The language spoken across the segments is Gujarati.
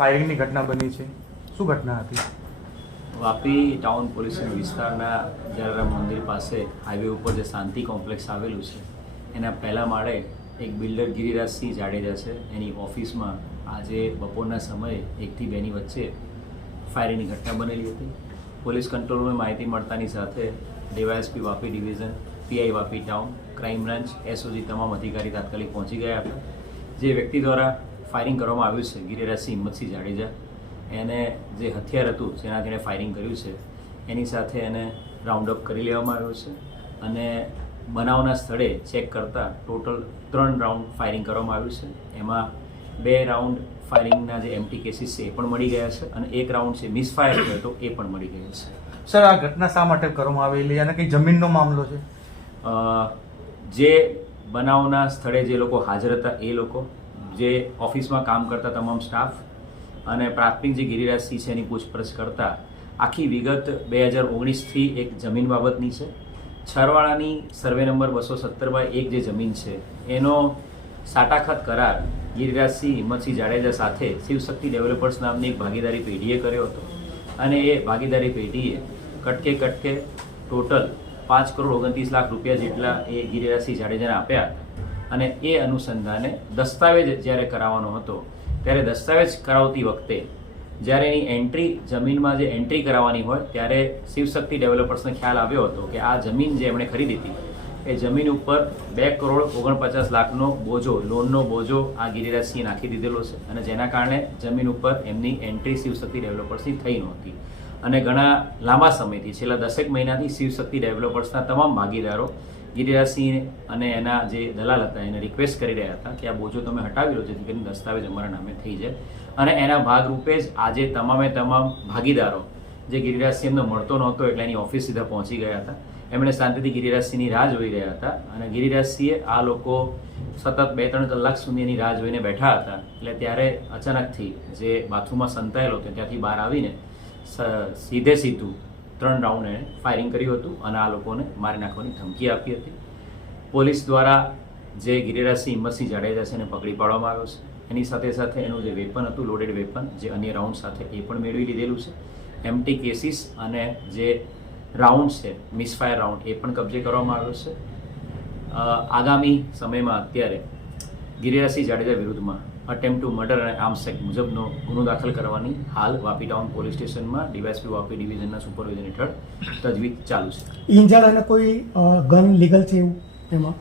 ફાયરિંગની ઘટના બની છે, શું ઘટના હતી? વાપી ટાઉન પોલીસ વિસ્તારના જલારામ મંદિર પાસે હાઈવે ઉપર જે શાંતિ કોમ્પ્લેક્સ આવેલું છે એના પહેલા માળે એક બિલ્ડર ગિરિરાજસિંહ જાડેજા છે, એની ઓફિસમાં આજે બપોરના સમયે 1 થી 2ની વચ્ચે ફાયરિંગની ઘટના બનેલી હતી. પોલીસ કંટ્રોલ રૂમે માહિતી મળતાની સાથે DYSP Vapi division, PI Vapi town, crime branch, SOG તમામ અધિકારી તાત્કાલિક પહોંચી ગયા હતા. જે વ્યક્તિ દ્વારા ફાયરિંગ કરવામાં આવ્યું છે ગિરિરાજસિંહ હિંમતસિંહ જાડેજા, એને જે હથિયાર હતું જેનાથી એણે ફાયરિંગ કર્યું છે એની સાથે એને રાઉન્ડ અપ કરી લેવામાં આવ્યો છે અને બનાવના સ્થળે ચેક કરતાં ટોટલ 3 રાઉન્ડ ફાયરિંગ કરવામાં આવ્યું છે. એમાં 2 રાઉન્ડ ફાયરિંગના જે એમ્પ્ટી કેસીસ છે એ પણ મળી ગયા છે અને 1 રાઉન્ડ છે મિસફાયર થયો હતો એ પણ મળી ગયો છે. સર, આ ઘટના શા માટે કરવામાં આવેલી અને કઈ જમીનનો મામલો છે? જે બનાવના સ્થળે જે લોકો હાજર હતા એ લોકો, જે ઓફિસમાં કામ કરતા તમામ સ્ટાફ અને પ્રાથમિક જે ગિરિરાજસિંહ છે એની પૂછપરછ કરતા આખી વિગત 2019થી એક જમીન બાબતની છે. છરવાળાની સર્વે નંબર 217/1 જે જમીન છે એનો સાટાખત કરાર ગિરિરાજસિંહ હિંમતસિંહ જાડેજા સાથે શિવશક્તિ ડેવલપર્સ નામની એક ભાગીદારી પેઢીએ કર્યો હતો અને એ ભાગીદારી પેઢીએ કટકે ટોટલ 5,29,00,000 રૂપિયા જેટલા એ ગિરિરાજસિંહ જાડેજાને આપ્યા હતા અને એ અનુસંધાને દસ્તાવેજ જ્યારે કરાવવાનો હતો ત્યારે દસ્તાવેજ કરાવતી વખતે જ્યારે એની એન્ટ્રી જમીનમાં જે એન્ટ્રી કરાવવાની હોય ત્યારે શિવશક્તિ ડેવલપર્સને ખ્યાલ આવ્યો હતો કે આ જમીન જે એમણે ખરીદી હતી એ જમીન ઉપર 2,49,00,000નો બોજો, લોનનો બોજો આ ગિરિરાજસિંહે નાખી દીધેલો છે અને જેના કારણે જમીન ઉપર એમની એન્ટ્રી શિવશક્તિ ડેવલપર્સની થઈ નહોતી અને ઘણા લાંબા સમયથી છેલ્લા 10 મહિનાથી શિવશક્તિ ડેવલપર્સના તમામ ભાગીદારો ગિરિરાજસિંહ અને એના જે દલાલ હતા એને રિક્વેસ્ટ કરી રહ્યા હતા કે આ બોજો તમે હટાવી લો જેથી કરીને દસ્તાવેજ અમારા નામે થઈ જાય અને એના ભાગરૂપે જ આજે તમામ ભાગીદારો જે ગિરિરાજસિંહ એમને મળતો નહોતો એટલે એની ઓફિસ સીધા પહોંચી ગયા હતા. એમણે શાંતિથી ગિરિરાજસિંહની રાહ જોઈ રહ્યા હતા અને ગિરિરાજસિંહે આ લોકો સતત 2-3 કલાક સુધી એની રાહ જોઈને બેઠા હતા એટલે ત્યારે અચાનકથી જે બાથરૂમમાં સંતાયેલો હતો ત્યાંથી બહાર આવીને સીધું 3 રાઉન્ડ એણે ફાયરિંગ કર્યું હતું અને આ લોકોને મારી નાખવાની ધમકી આપી હતી. પોલીસ દ્વારા જે ગિરિરાજસિંહ હિંમતસિંહ જાડેજા છે એને પકડી પાડવામાં આવ્યો છે. એની સાથે સાથે એનું જે વેપન હતું, લોડેડ વેપન, જે અન્ય રાઉન્ડ સાથે એ પણ મેળવી લીધેલું છે. એમ્પ્ટી કેસીસ અને જે રાઉન્ડ છે મિસફાયર રાઉન્ડ એ પણ કબજે કરવામાં આવ્યો છે. આગામી સમયમાં અત્યારે ગિરિરાજસિંહ જાડેજા વિરુદ્ધમાં અટેમ્પ્ટ ટુ મર્ડર અને આર્મ્સ એક્ટ મુજબનો ગુનો દાખલ કરવાની હાલ વાપી ટાઉન પોલીસ સ્ટેશનમાં ડીવાયએસપી વાપી ડિવિઝનના સુપરવિઝન હેઠળ તજવીજ ચાલુ છે. ઇન્જર્ડ અને કોઈ ગન લીગલ છે એવું એમાં?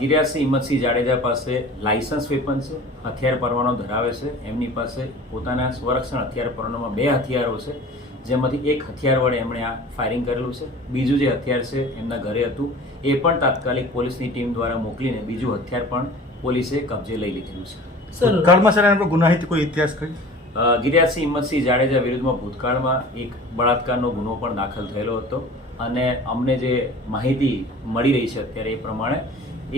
ગિરિરાજસિંહ હિંમતસિંહ જાડેજા પાસે લાયસન્સ વેપન છે, હથિયાર પરવાનો ધરાવે છે. એમની પાસે પોતાના સ્વરક્ષણ હથિયાર પરવાનામાં 2 હથિયારો છે જેમાંથી એક હથિયાર વડે એમણે આ ફાયરિંગ કરેલું છે. બીજું જે હથિયાર છે એમના ઘરે હતું એ પણ તાત્કાલિક પોલીસની ટીમ દ્વારા મોકલીને બીજું હથિયાર પણ પોલીસે કબજે લઈ લીધેલું છે. ભૂતકાળમાં સર એનો ગુનાહિત કોઈ ઇતિહાસ કરી? ગિરિરાજસિંહ હિંમતસિંહ જાડેજા વિરુદ્ધમાં ભૂતકાળમાં એક બળાત્કારનો ગુનો પણ દાખલ થયેલો હતો અને અમને જે માહિતી મળી રહી છે અત્યારે એ પ્રમાણે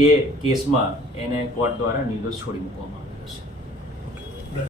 એ કેસમાં એને કોર્ટ દ્વારા નિર્દોષ છોડી મૂકવામાં આવ્યો.